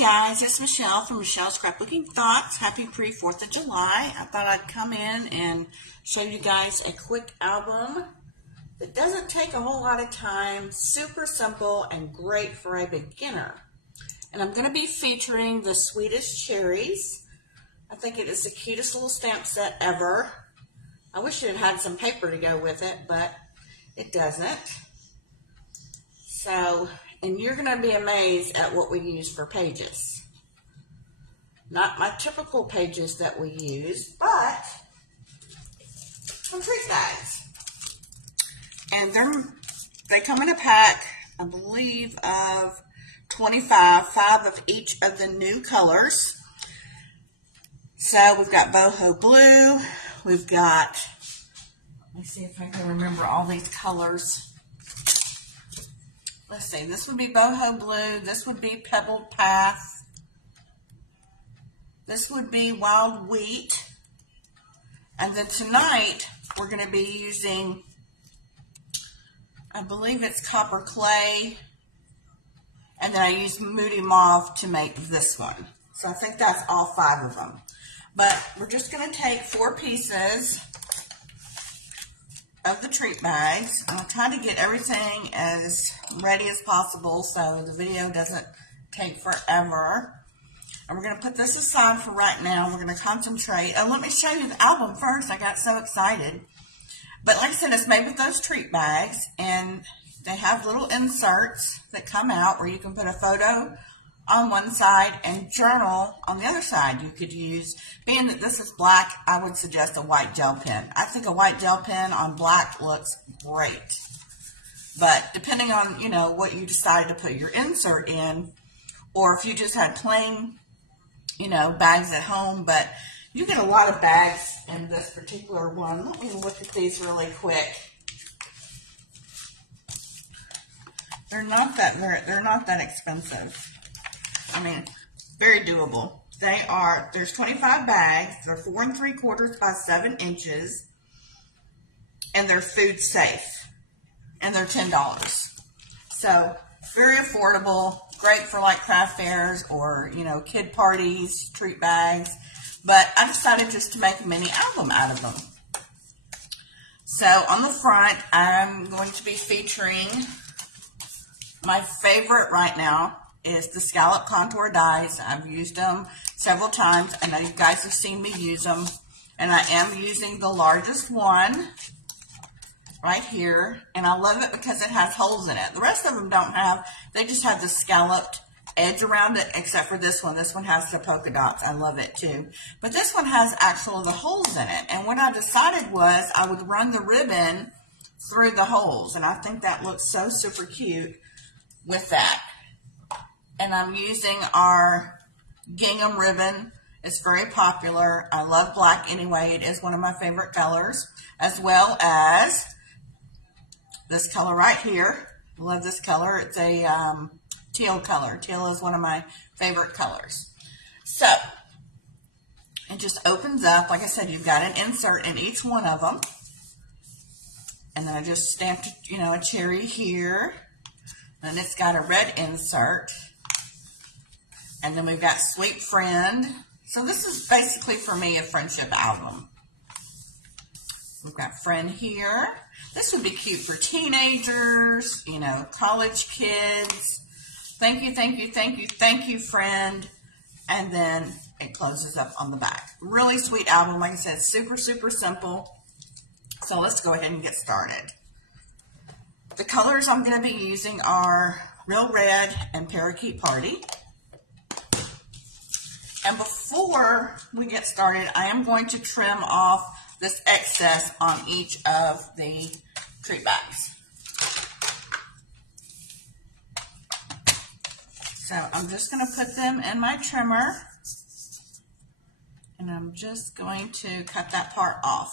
guys, it's Michelle from Michelle's Scrapbooking Thoughts. Happy pre-4th of July. I thought I'd come in and show you guys a quick album that doesn't take a whole lot of time, super simple, and great for a beginner. And I'm going to be featuring the Sweetest Cherries. I think it is the cutest little stamp set ever. I wish it had some paper to go with it, but it doesn't. So, and you're going to be amazed at what we use for pages. Not my typical pages that we use, but some treat bags. And they come in a pack, I believe, of 25, 5 of each of the new colors. So we've got boho blue, we've got, let me see if I can remember all these colors. Let's see, this would be boho blue, this would be pebbled path, this would be wild wheat, and then tonight we're going to be using, I believe it's copper clay, and then I use moody mauve to make this one. So I think that's all 5 of them. But we're just going to take 4 pieces of the treat bags. I'm trying to get everything as ready as possible so the video doesn't take forever. And we're going to put this aside for right now. We're going to concentrate. Oh, let me show you the album first. I got so excited. But like I said, it's made with those treat bags, and they have little inserts that come out where you can put a photo on one side and journal on the other side. You could use, being that this is black, I would suggest a white gel pen. I think a white gel pen on black looks great. But depending on, what you decided to put your insert in, or if you just had plain, bags at home, but you get a lot of bags in this particular one. Let me look at these really quick. They're not that expensive. I mean, very doable. There's 25 bags. They're 4 3/4 by 7 inches. And they're food safe. And they're $10. So, very affordable. Great for like craft fairs or, kid parties, treat bags. But I decided just to make a mini album out of them. So, on the front, I'm going to be featuring my favorite right now is the scallop contour dies. I've used them several times. I know you guys have seen me use them. And I am using the largest one right here. And I love it because it has holes in it. The rest of them don't have, they just have the scalloped edge around it, except for this one. This one has the polka dots. I love it too. But this one has actual the holes in it. And what I decided was I would run the ribbon through the holes. And I think that looks so super cute with that. And I'm using our gingham ribbon. It's very popular. I love black anyway. It is one of my favorite colors, as well as this color right here. I love this color. It's a teal color. Teal is one of my favorite colors. So, it just opens up. Like I said, you've got an insert in each one of them. And then I just stamped, a cherry here. And it's got a red insert. And then we've got Sweet Friend. So this is basically, for me, a friendship album. We've got Friend here. This would be cute for teenagers, college kids. Thank you, thank you, thank you, thank you, friend. And then it closes up on the back. Really sweet album. Like I said, super, super simple. So let's go ahead and get started. The colors I'm going to be using are Real Red and Parakeet Party. And before we get started, I am going to trim off this excess on each of the treat bags. So I'm just going to put them in my trimmer. And I'm just going to cut that part off.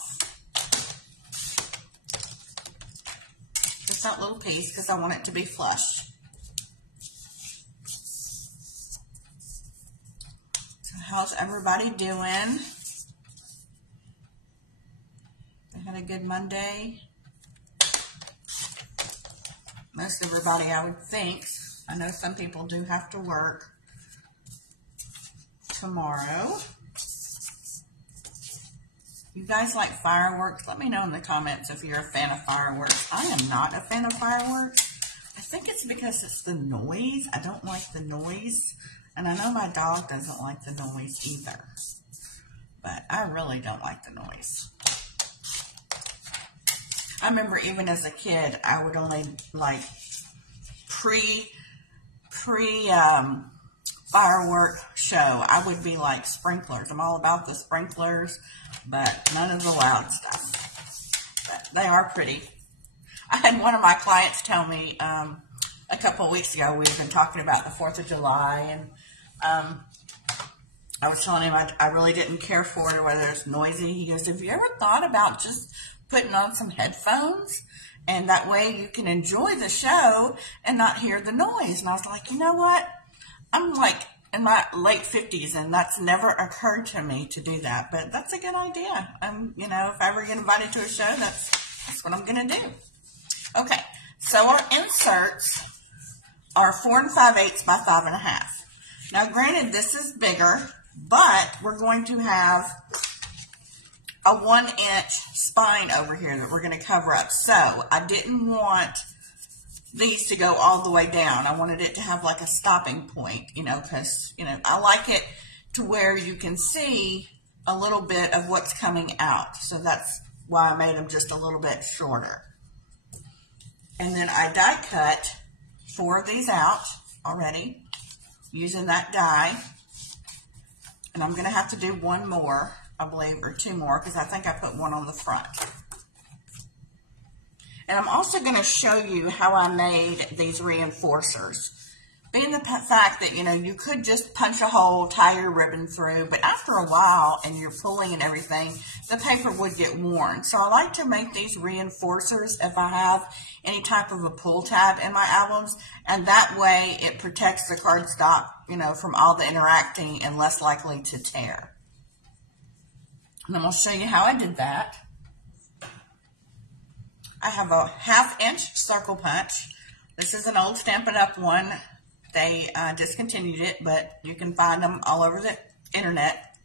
Just that little piece because I want it to be flush. How's everybody doing? They had a good Monday. Most everybody, I would think. I know some people do have to work. tomorrow. You guys like fireworks? Let me know in the comments if you're a fan of fireworks. I am not a fan of fireworks. I think it's because it's the noise. I don't like the noise. And I know my dog doesn't like the noise either. But I really don't like the noise. I remember even as a kid, I would only like firework show, I would be like sprinklers. I'm all about the sprinklers, but none of the loud stuff. But they are pretty. I had one of my clients tell me a couple of weeks ago, we've been talking about the 4th of July, and I was telling him I really didn't care for it or whether it's noisy. He goes, have you ever thought about just putting on some headphones? And that way you can enjoy the show and not hear the noise. And I was like, you know what? I'm like in my late 50s, and that's never occurred to me to do that. But that's a good idea. You know, if I ever get invited to a show, that's what I'm going to do. Okay, so our inserts are 4 5/8 by 5 1/2. Now, granted, this is bigger, but we're going to have a 1-inch spine over here that we're going to cover up. So I didn't want these to go all the way down. I wanted it to have like a stopping point, you know, because, you know, I like it to where you can see a little bit of what's coming out. So that's why I made them just a little bit shorter. And then I die cut 4 of these out already using that die. And I'm going to have to do 1 more, I believe, or 2 more, because I think I put 1 on the front. And I'm also going to show you how I made these reinforcers. Being the fact that, you know, you could just punch a hole, tie your ribbon through, but after a while, and you're pulling and everything, the paper would get worn. So I like to make these reinforcers if I have any type of a pull tab in my albums, and that way it protects the cardstock, you know, from all the interacting and less likely to tear. And I'm going to show you how I did that. I have a 1/2-inch circle punch. This is an old Stampin' Up! One. They discontinued it, but you can find them all over the internet.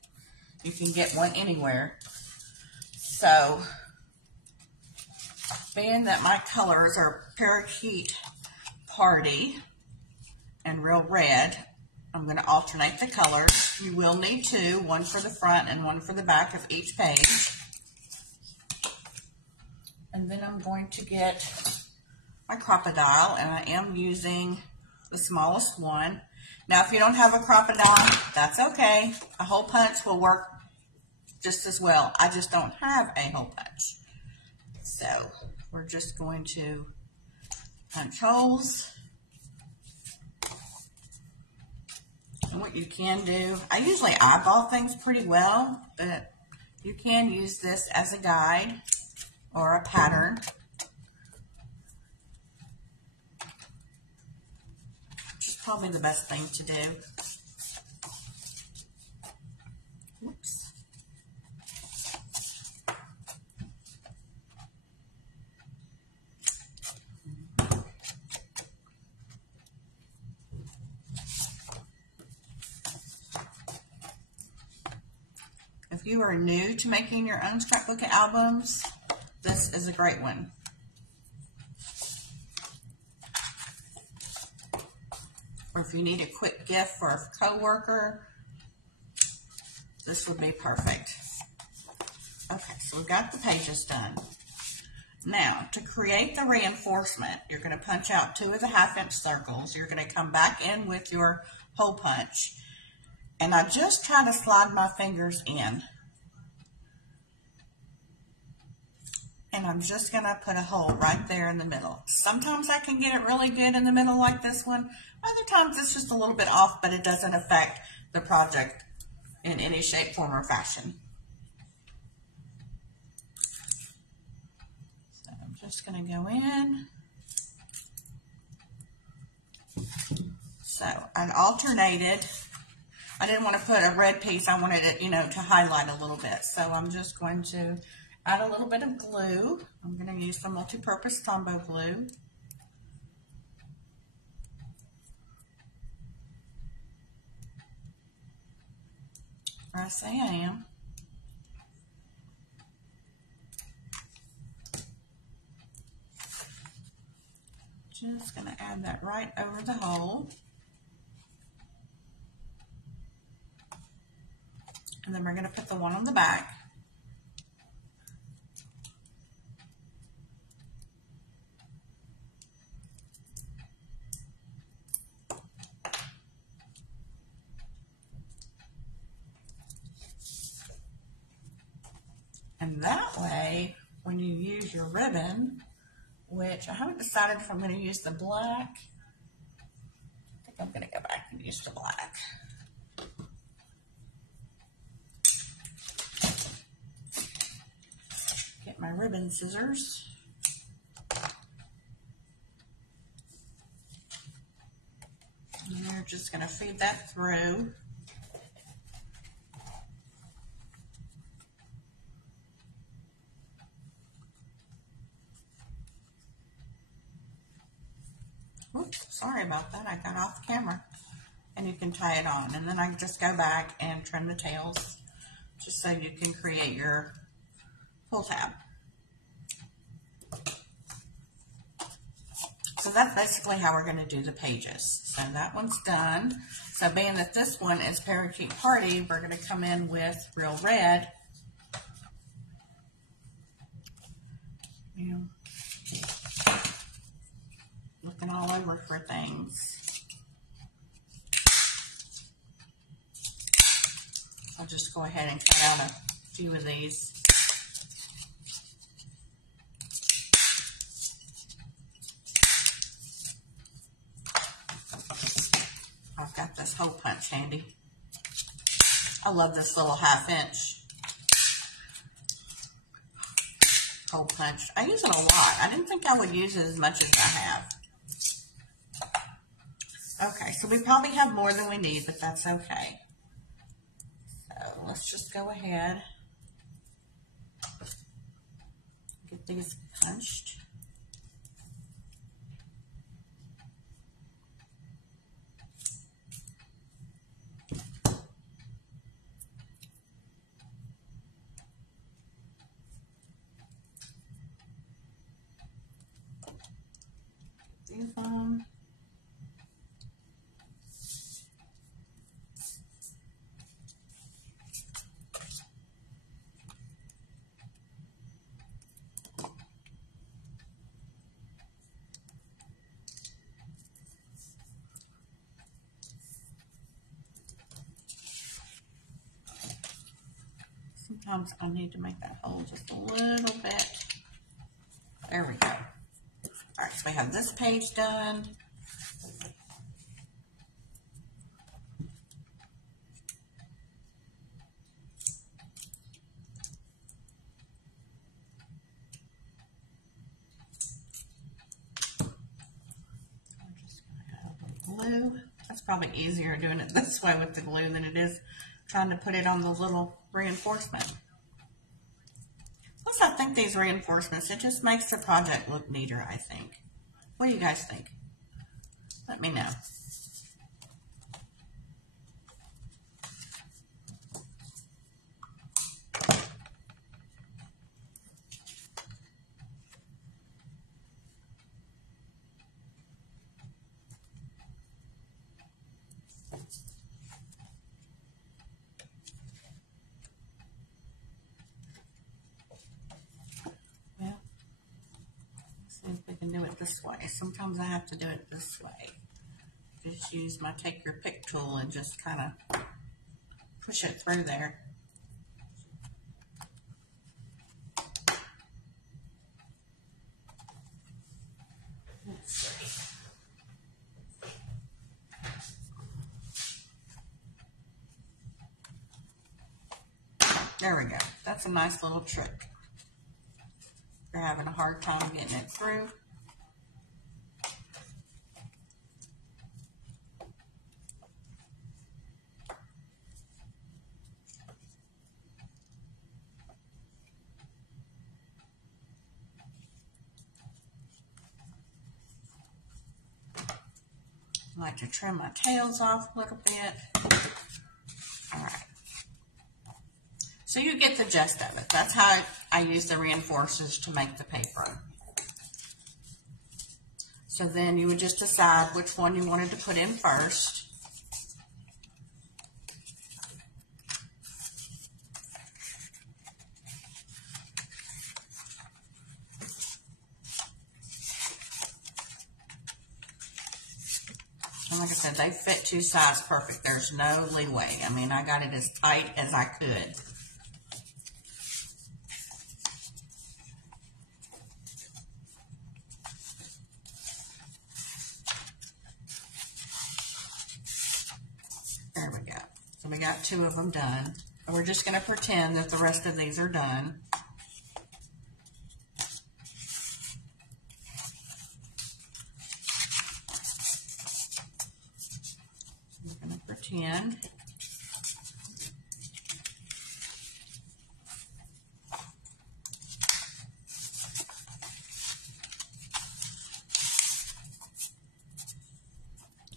You can get one anywhere. So, being that my colors are Parakeet Party and Real Red, I'm going to alternate the colors. You will need 2, one for the front and one for the back of each page. And then I'm going to get my crocodile, and I am using the smallest one. Now, if you don't have a crocodile, that's okay. A hole punch will work just as well. I just don't have a hole punch. So, we're just going to punch holes. And what you can do, I usually eyeball things pretty well, but you can use this as a guide or a pattern. Which is probably the best thing to do. Whoops. If you are new to making your own scrapbooking albums, this is a great one. Or if you need a quick gift for a coworker, this would be perfect. Okay, so we've got the pages done. Now, to create the reinforcement, you're going to punch out 2 of the 1/2-inch circles. You're going to come back in with your hole punch. And I just try to slide my fingers in. And I'm just going to put a hole right there in the middle. Sometimes I can get it really good in the middle like this one. Other times it's just a little bit off, but it doesn't affect the project in any shape, form, or fashion. So I'm just going to go in. So I alternated. I didn't want to put a red piece. I wanted it, you know, to highlight a little bit. So I'm just going to add a little bit of glue. I'm going to use the multi-purpose Tombow glue. I say I am. Just going to add that right over the hole. And then we're going to put the one on the back. And that way, when you use your ribbon, which I haven't decided if I'm going to use the black. I think I'm going to go back and use the black. Get my ribbon scissors. And you're just going to feed that through. Oops, sorry about that. I got off camera. And you can tie it on. And then I just go back and trim the tails just so you can create your pull tab. So that's basically how we're going to do the pages. So that one's done. So being that this one is Parakeet Party, we're going to come in with Real Red. Looking all over for things. I'll just go ahead and cut out a few of these. I've got this hole punch handy. I love this little 1/2" hole punch. I use it a lot. I didn't think I would use it as much as I have. Okay, so we probably have more than we need, but that's okay. So let's just go ahead. Get these punched. These on. Sometimes I need to make that hole just a little bit. There we go. All right, so we have this page done. I'm just going to add a little glue. That's probably easier doing it this way with the glue than it is trying to put it on the little reinforcement. Plus, I think these reinforcements, it just makes the project look neater, I think. What do you guys think? Let me know. If we can do it this way. Sometimes I have to do it this way. Just use my take your pick tool and just kind of push it through there. Let's see. There we go. That's a nice little trick. You're having a hard time getting it through. I like to trim my tails off a little bit. All right. So you get the gist of it. That's how I use the reinforcers to make the paper. So then you would just decide which one you wanted to put in first. And like I said, they fit two sides perfect. There's no leeway. I mean, I got it as tight as I could. There we go. So we got two of them done. And we're just going to pretend that the rest of these are done. I'm going to pretend.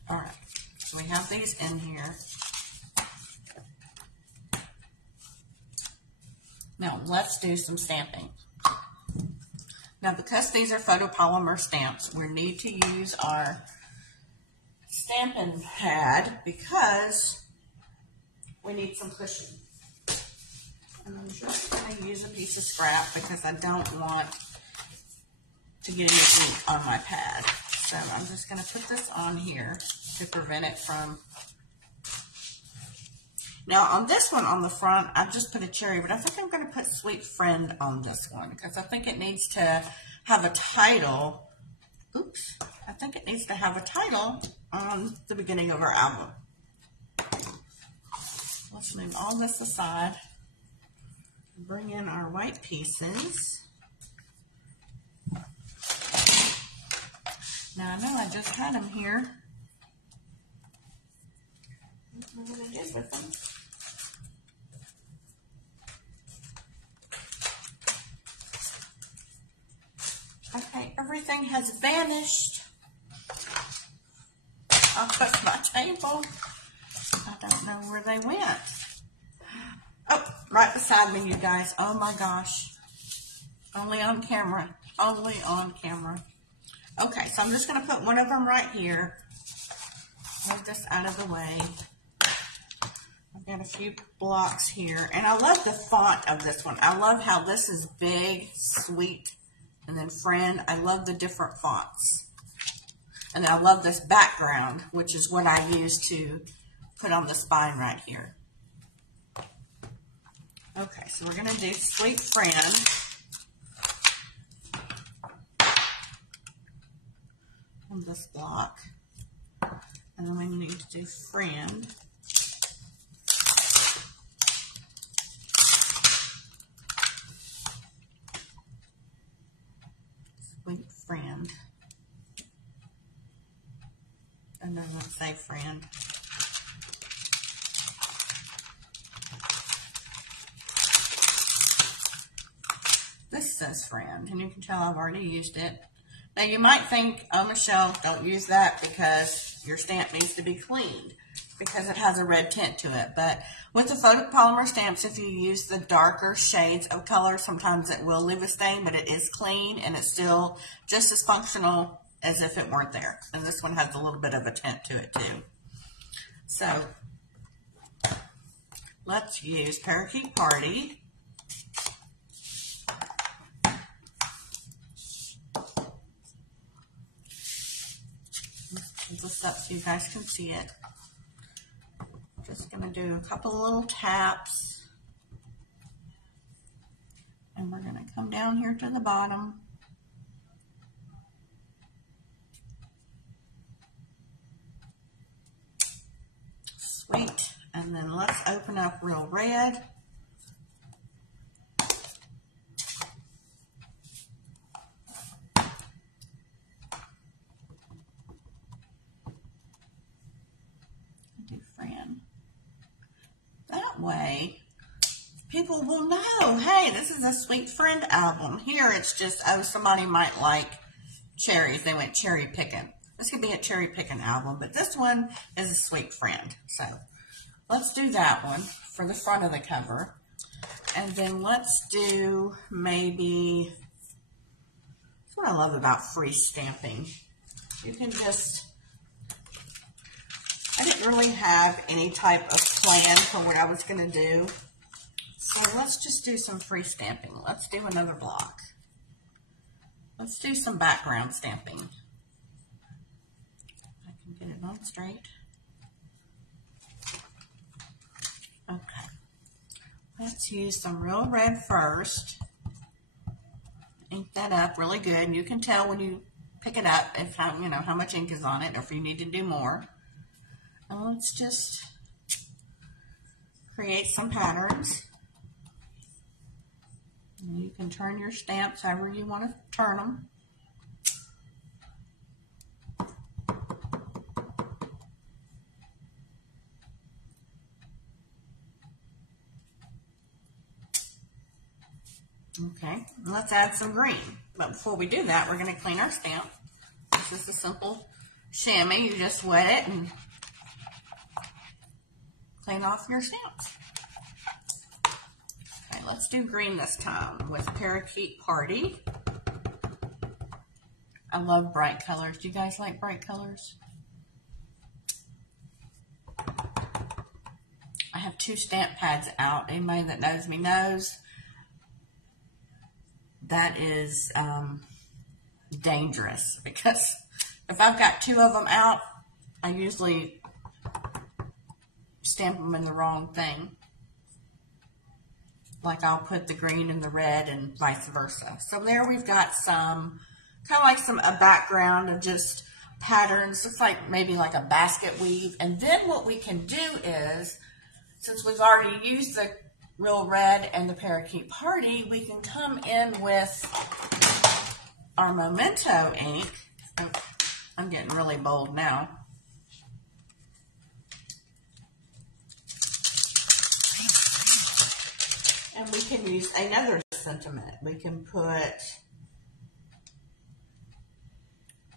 All right. So we have these in here. Now, let's do some stamping. Now, because these are photopolymer stamps, we need to use our stamping pad because we need some cushion. And I'm just going to use a piece of scrap because I don't want to get any ink on my pad. So I'm just going to put this on here to prevent it from... Now, on this one on the front, I just put a cherry, but I think I'm going to put Sweet Friend on this one because I think it needs to have a title. Oops. I think it needs to have a title on the beginning of our album. Let's move all this aside. Bring in our white pieces. Now, I know I just had them here. What did I do with them? Okay, everything has vanished off of my table. I don't know where they went. Oh, right beside me, you guys. Oh my gosh. Only on camera. Only on camera. Okay, so I'm just going to put one of them right here. Move this out of the way. I've got a few blocks here. And I love the font of this one. I love how this is big, sweet, and then friend. I love the different fonts. And then I love this background, which is what I use to put on the spine right here. Okay, so we're going to do Sweet Friend. On this block. And then we need to do Friend. Sweet Friend. And then let's say Friend. This says Friend, and you can tell I've already used it. Now you might think, oh Michelle, don't use that because your stamp needs to be cleaned because it has a red tint to it. But with the photopolymer stamps, if you use the darker shades of color, sometimes it will leave a stain, but it is clean and it's still just as functional as if it weren't there. And this one has a little bit of a tint to it too. So let's use Parakeet Party. This up so you guys can see it. Just going to do a couple of little taps. And we're going to come down here to the bottom. Sweet. And then let's open up real red. That way, people will know, hey, this is a Sweet Friend album. Here it's just, oh, somebody might like cherries. They went cherry picking. This could be a cherry picking album, but this one is a Sweet Friend. So let's do that one for the front of the cover. And then let's do maybe, that's what I love about free stamping. You can just, I didn't really have any type of plan for what I was going to do. So let's just do some free stamping. Let's do another block. Let's do some background stamping. I can get it on straight. Okay. Let's use some real red first. Ink that up really good. You can tell when you pick it up if how, you know, how much ink is on it or if you need to do more. And let's just create some patterns. And you can turn your stamps however you want to turn them. Okay, let's add some green. But before we do that, we're going to clean our stamp. This is a simple chamois. You just wet it and clean off your stamps. Okay, let's do green this time with Parakeet Party. I love bright colors. Do you guys like bright colors? I have 2 stamp pads out. Anybody that knows me knows that is dangerous, because if I've got 2 of them out, I usually stamp them in the wrong thing. Like I'll put the green in the red and vice versa. So there we've got some, kind of like a background of just patterns. Looks like maybe like a basket weave. And then what we can do is, since we've already used the real red and the Parakeet Party, we can come in with our Memento ink. I'm getting really bold now. And we can use another sentiment. We can put,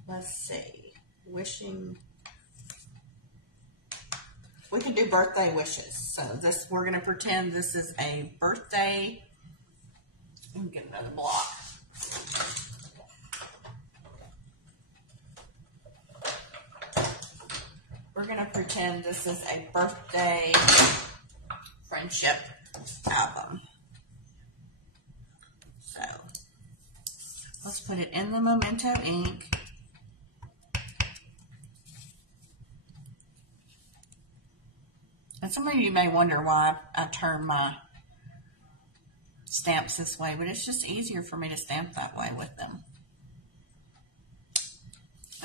let's see, wishing. We can do birthday wishes. So this, we're going to pretend this is a birthday. Let me get another block. We're going to pretend this is a birthday friendship album. So let's put it in the Memento ink. And some of you may wonder why I turn my stamps this way, but it's just easier for me to stamp that way with them.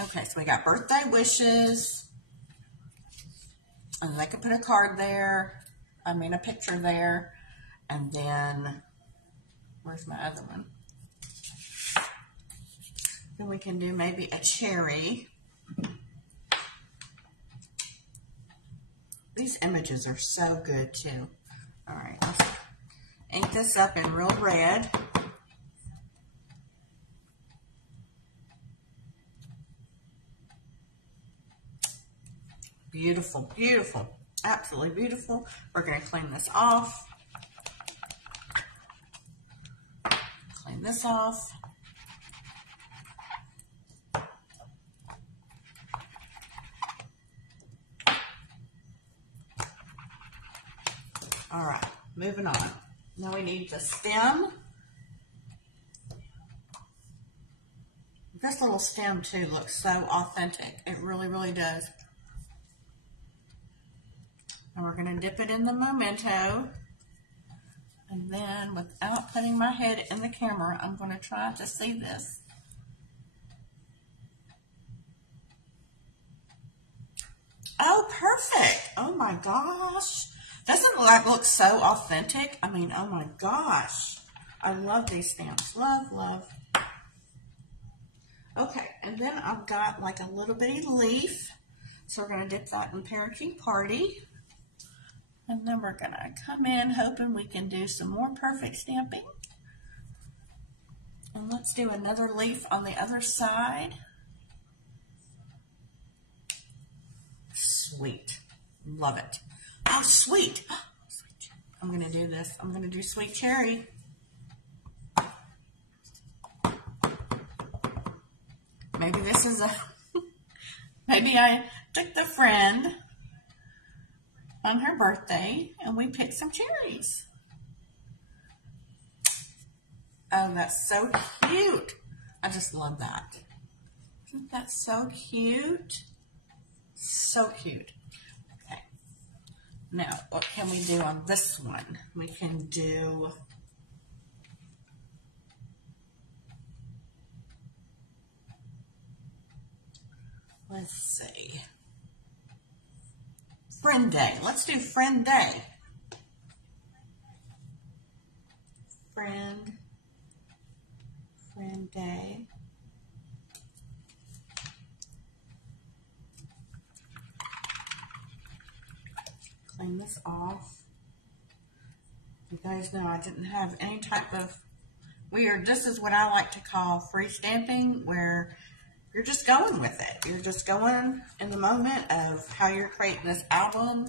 Okay, so we got birthday wishes. And I could put a card there. A picture there. And then, where's my other one? Then we can do maybe a cherry. These images are so good too. All right, let's ink this up in real red. Beautiful, beautiful, absolutely beautiful. We're going to clean this off. Clean this off. All right, moving on. Now we need the stem. This little stem too looks so authentic. It really, really does. And we're going to dip it in the Memento. And then, without putting my head in the camera, I'm going to try to see this. Oh, perfect. Oh my gosh. Doesn't it look so authentic? Oh my gosh. I love these stamps. Love, love. Okay, and then I've got like a little bitty leaf. So we're going to dip that in Parakeet Party. And then we're going to come in hoping we can do some more perfect stamping. And let's do another leaf on the other side. Sweet. Love it. Oh, sweet. I'm going to do this. I'm going to do Sweet Cherry. Maybe this is a, maybe I took the friend on her birthday and we picked some cherries. Oh, that's so cute. I just love that. Isn't that so cute? So cute. Okay. Now, what can we do on this one? We can do, let's see, Friend Day. Let's do Friend Day. Friend Day. Clean this off. You guys know I didn't have any type of weird, this is what I like to call free stamping, where you're just going with it. You're just going in the moment of how you're creating this album.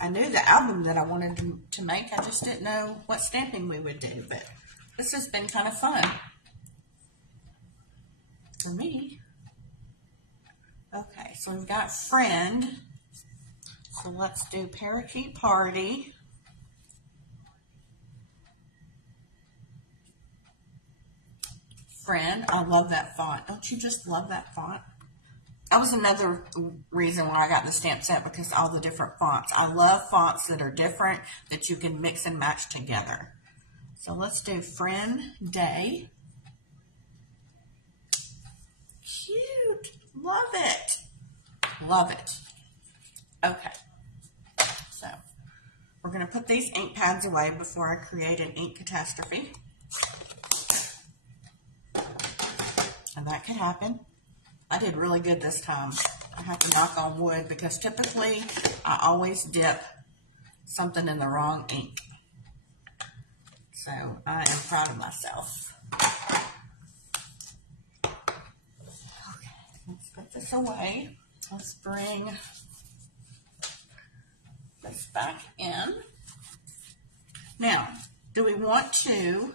I knew the album that I wanted to make, I just didn't know what stamping we would do, but this has been kind of fun for me. Okay, so we've got Friend. So let's do Parakeet Party. Friend, I love that font. Don't you just love that font? That was another reason why I got the stamp set, because all the different fonts. I love fonts that are different, that you can mix and match together. So let's do Friend Day. Cute. Love it. Love it. Okay. So we're going to put these ink pads away before I create an ink catastrophe. And that could happen. I did really good this time. I have to knock on wood because typically I always dip something in the wrong ink. So I am proud of myself. Okay, let's put this away. Let's bring this back in. Now, do we want to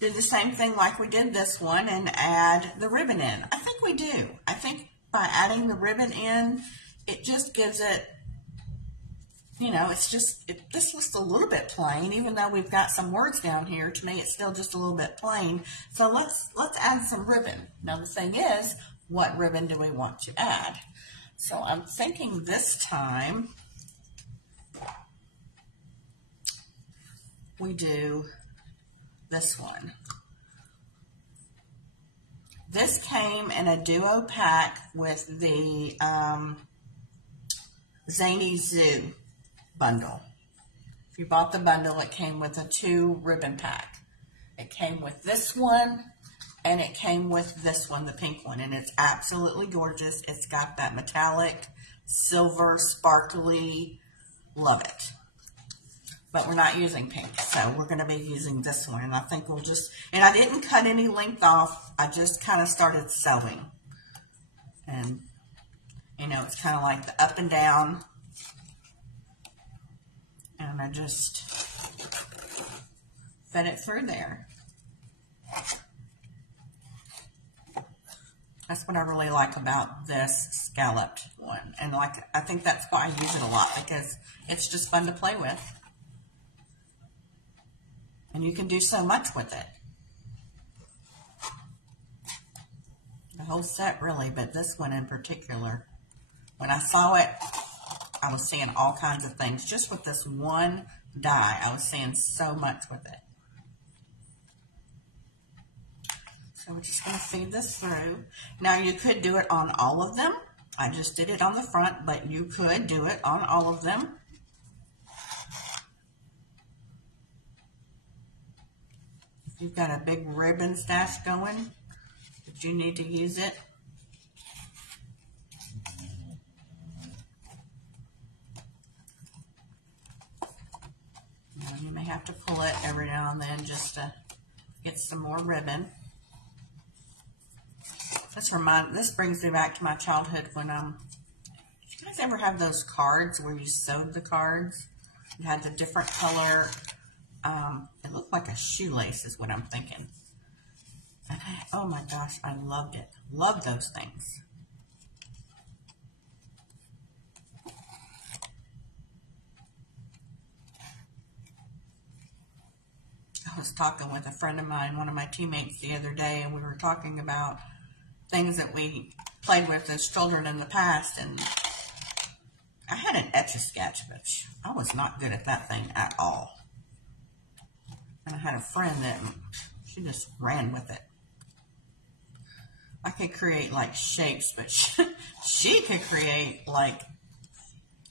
do the same thing like we did this one and add the ribbon in? I think we do. I think by adding the ribbon in, it just gives it, you know, it's just, this looks a little bit plain, even though we've got some words down here. To me, it's still just a little bit plain. So let's add some ribbon. Now the thing is, what ribbon do we want to add? So I'm thinking this time we do this one. This came in a duo pack with the Zany Zoo bundle. If you bought the bundle, it came with a 2 ribbon pack. It came with this one, and it came with this one, the pink one, and it's absolutely gorgeous. It's got that metallic, silver, sparkly, love it. But we're not using pink, so we're going to be using this one. And I think we'll just, and I didn't cut any length off. I just kind of started sewing. And, you know, it's kind of like the up and down. And I just fed it through there. That's what I really like about this scalloped one. And like, I think that's why I use it a lot, because it's just fun to play with. And you can do so much with it. The whole set really, but this one in particular. When I saw it, I was seeing all kinds of things. Just with this one die, I was seeing so much with it. So we're just going to feed this through. Now you could do it on all of them. I just did it on the front, but you could do it on all of them. You've got a big ribbon stash going, but you need to use it. Now, you may have to pull it every now and then just to get some more ribbon. This brings me back to my childhood when you guys ever have those cards where you sewed the cards? You had the different color. It looked like a shoelace is what I'm thinking. And oh my gosh, I loved it. Loved those things. I was talking with a friend of mine, one of my teammates the other day, and we were talking about things that we played with as children in the past, and I had an Etch-a-Sketch, but I was not good at that thing at all. And I had a friend that she just ran with it. I could create like shapes, but she could create like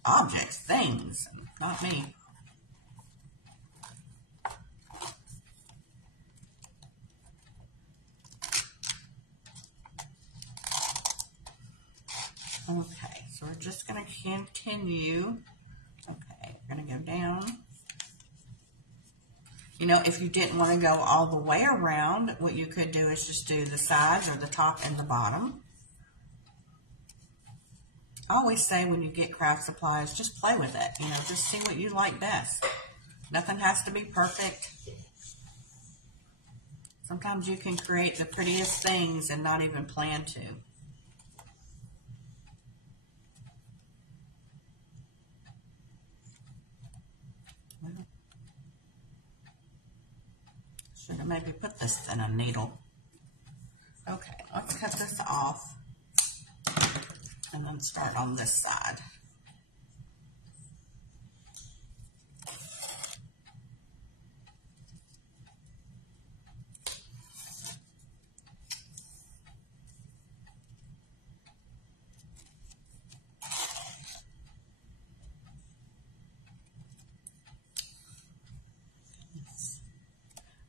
objects, things, not me. Okay, so we're just going to continue. Okay, we're going to go down. You know, if you didn't want to go all the way around, what you could do is just do the sides or the top and the bottom. I always say when you get craft supplies, just play with it. You know, just see what you like best. Nothing has to be perfect. Sometimes you can create the prettiest things and not even plan to. Should have maybe put this in a needle. Okay, let's cut this off and then start on this side.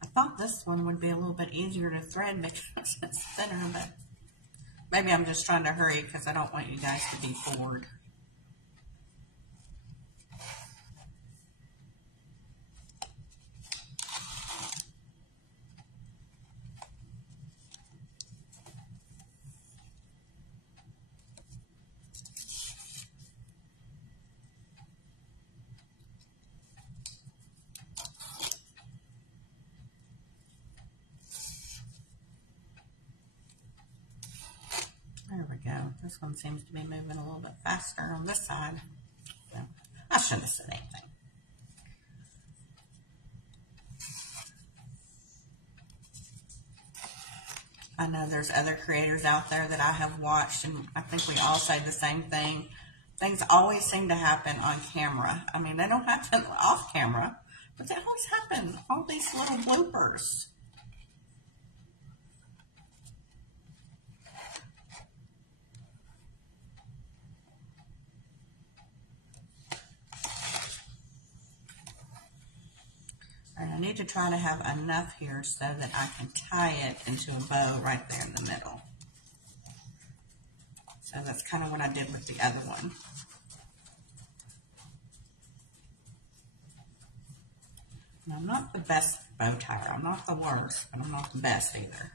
I thought this one would be a little bit easier to thread because it's thinner, but maybe I'm just trying to hurry because I don't want you guys to be bored. There we go. This one seems to be moving a little bit faster on this side. So I shouldn't have said anything. I know there's other creators out there that I have watched, and I think we all say the same thing. Things always seem to happen on camera. I mean, they don't happen off camera, but they always happen. All these little bloopers. And I need to try to have enough here so that I can tie it into a bow right there in the middle. So that's kind of what I did with the other one. And I'm not the best bow tire. I'm not the worst, but I'm not the best either.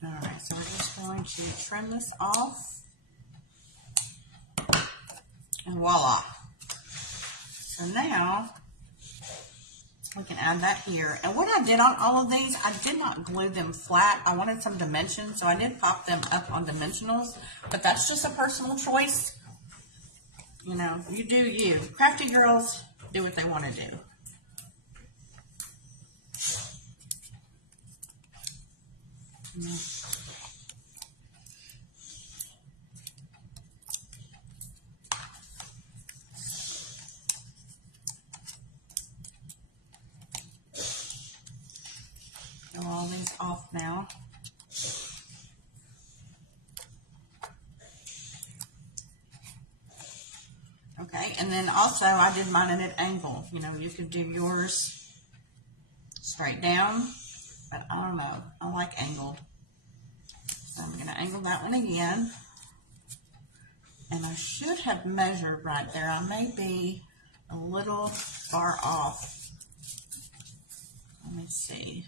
Alright, so we're just going to trim this off. And voila. So now we can add that here. And what I did on all of these, I did not glue them flat. I wanted some dimensions, so I did pop them up on dimensionals. But that's just a personal choice. You know, you do you. Crafty girls do what they want to do. Get all these off now. Okay, and then also I did mine at an angle. You know, you could do yours straight down, but I don't know. I like angled. So I'm going to angle that one again. And I should have measured right there. I may be a little far off. Let me see.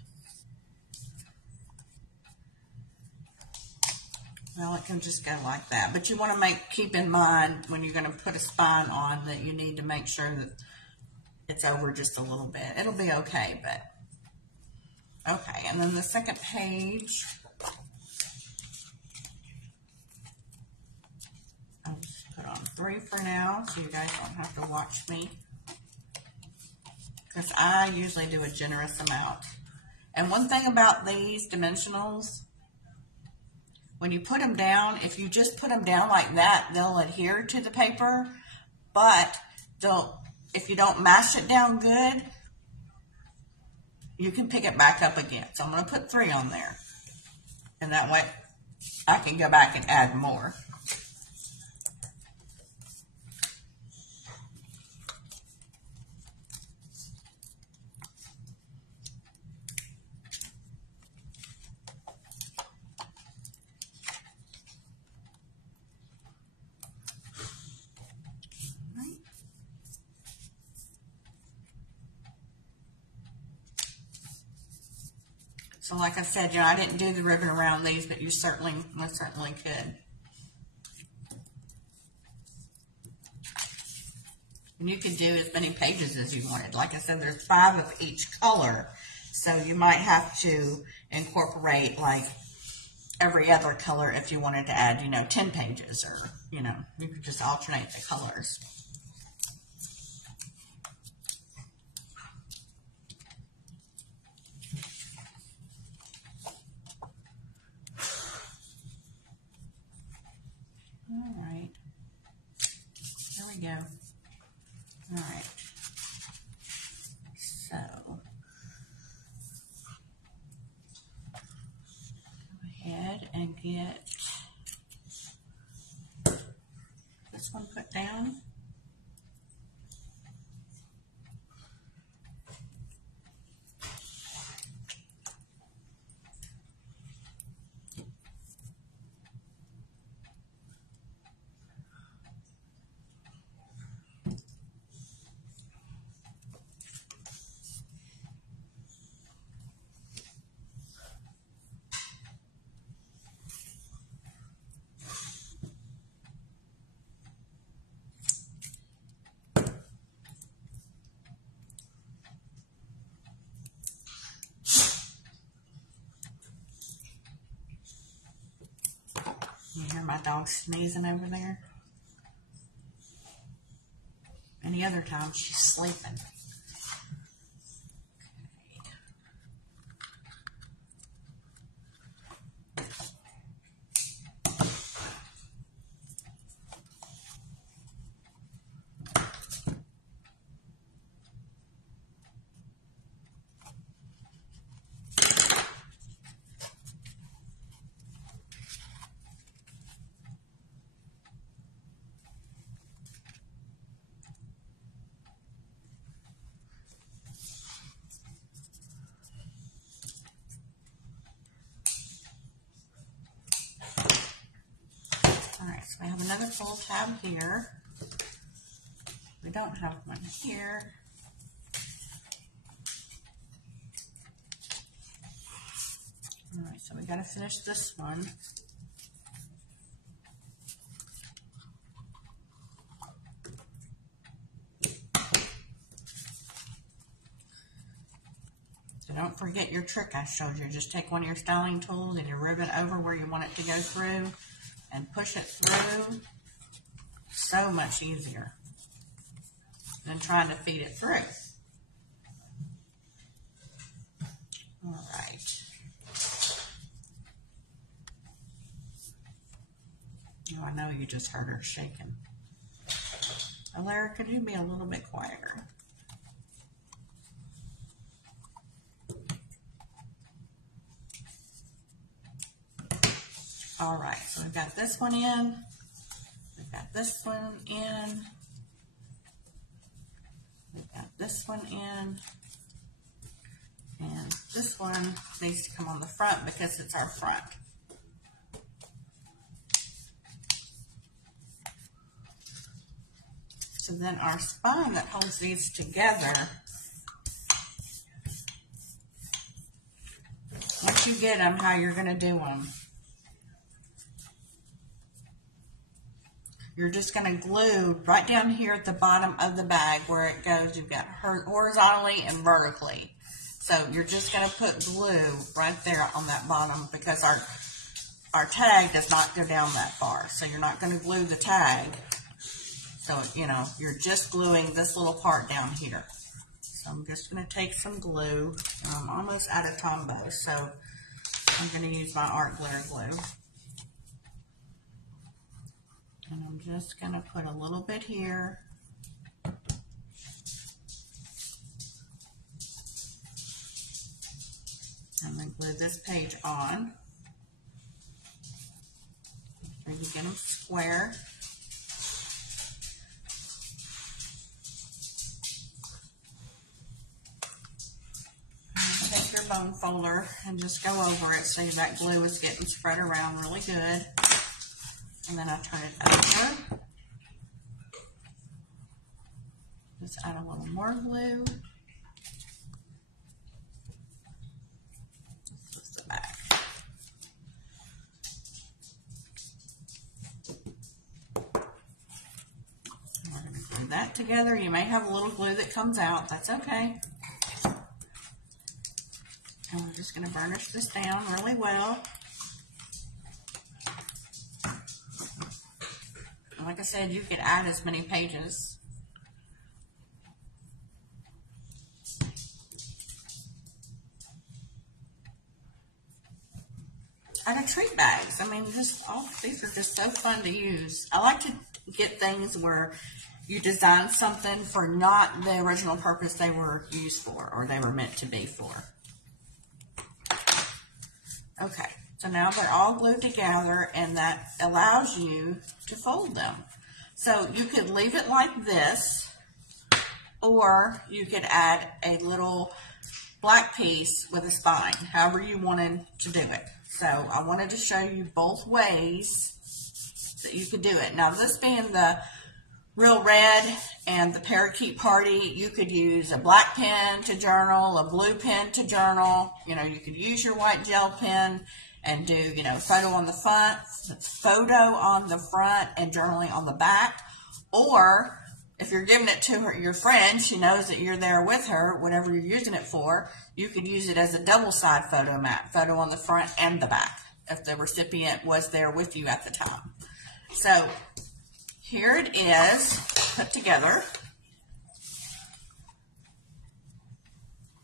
Well, it can just go like that. But you want to keep in mind when you're going to put a spine on that you need to make sure that it's over just a little bit. It'll be okay, but okay. And then the second page, I'll just put on 3 for now so you guys don't have to watch me, because I usually do a generous amount. And one thing about these dimensionals, when you put them down, if you just put them down like that, they'll adhere to the paper, but if you don't mash it down good, you can pick it back up again. So I'm going to put 3 on there, and that way I can go back and add more. So like I said, I didn't do the ribbon around these, but you most certainly could. And you could do as many pages as you wanted. Like I said, there's 5 of each color. So you might have to incorporate like every other color if you wanted to add, 10 pages, or, you could just alternate the colors. All right, there we go. All right, so go ahead and get this one put down. You hear my dog sneezing over there? Any other time, she's sleeping. Alright, so we have another full tab here. We don't have one here. Alright, so we got to finish this one. So don't forget your trick I showed you. Just take one of your styling tools and you rib it over where you want it to go through and push it through. So much easier than trying to feed it through. All right. Oh, I know you just heard her shaking. Alara, could you be a little bit quieter? All right, so we've got this one in. We've got this one in. We've got this one in. And this one needs to come on the front because it's our front. So then our spine that holds these together, once you get them, how you're going to do them, you're just going to glue right down here at the bottom of the bag where it goes. You've got horizontally and vertically. So you're just going to put glue right there on that bottom because our tag does not go down that far. So you're not going to glue the tag. So, you know, you're just gluing this little part down here. So I'm just going to take some glue. I'm almost out of Tombow, so I'm going to use my art glitter glue. And I'm just going to put a little bit here. I'm going to glue this page on. So you get them square. And take your bone folder and just go over it so that glue is getting spread around really good. And then I turn it over. Just add a little more glue. This is the back. And we're going to glue that together. You may have a little glue that comes out. That's okay. And we're just going to burnish this down really well. Like I said, you could add as many pages. And treat bags. I mean, just all these are just so fun to use. I like to get things where you design something for not the original purpose they were used for or they were meant to be for. Okay. So now they're all glued together, and that allows you to fold them. So you could leave it like this, or you could add a little black piece with a spine, however you wanted to do it. So I wanted to show you both ways that you could do it. Now this being the Real Red and the Parakeet Party, you could use a black pen to journal, a blue pen to journal. You know, you could use your white gel pen and do, you know, photo on the front and journaling on the back. Or if you're giving it to your friend, she knows that you're there with her, whatever you're using it for, you could use it as a double-side photo mat, photo on the front and the back, if the recipient was there with you at the time. So here it is put together.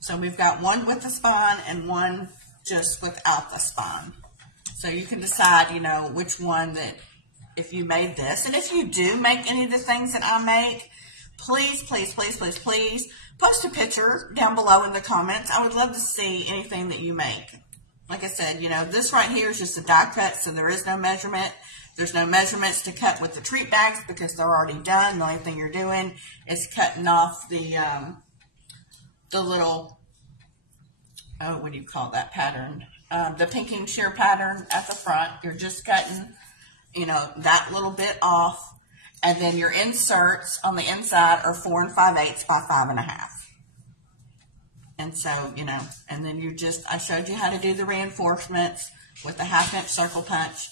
So we've got one with the spine and one just without the spine. So you can decide, you know, which one that, if you made this. And if you do make any of the things that I make, please, please, please, please, please post a picture down below in the comments. I would love to see anything that you make. Like I said, you know, this right here is just a die cut, so there is no measurement. There's no measurements to cut with the treat bags because they're already done. The only thing you're doing is cutting off the little, oh, what do you call that pattern? The pinking shear pattern at the front. You're just cutting, you know, that little bit off. And then your inserts on the inside are 4 5/8 by 5 1/2. And so, you know, and then you just, I showed you how to do the reinforcements with the 1/2 inch circle punch.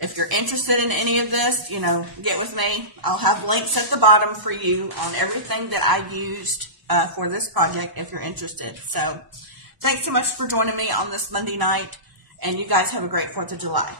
If you're interested in any of this, you know, get with me. I'll have links at the bottom for you on everything that I used for this project if you're interested. So thanks so much for joining me on this Monday night, and you guys have a great 4th of July.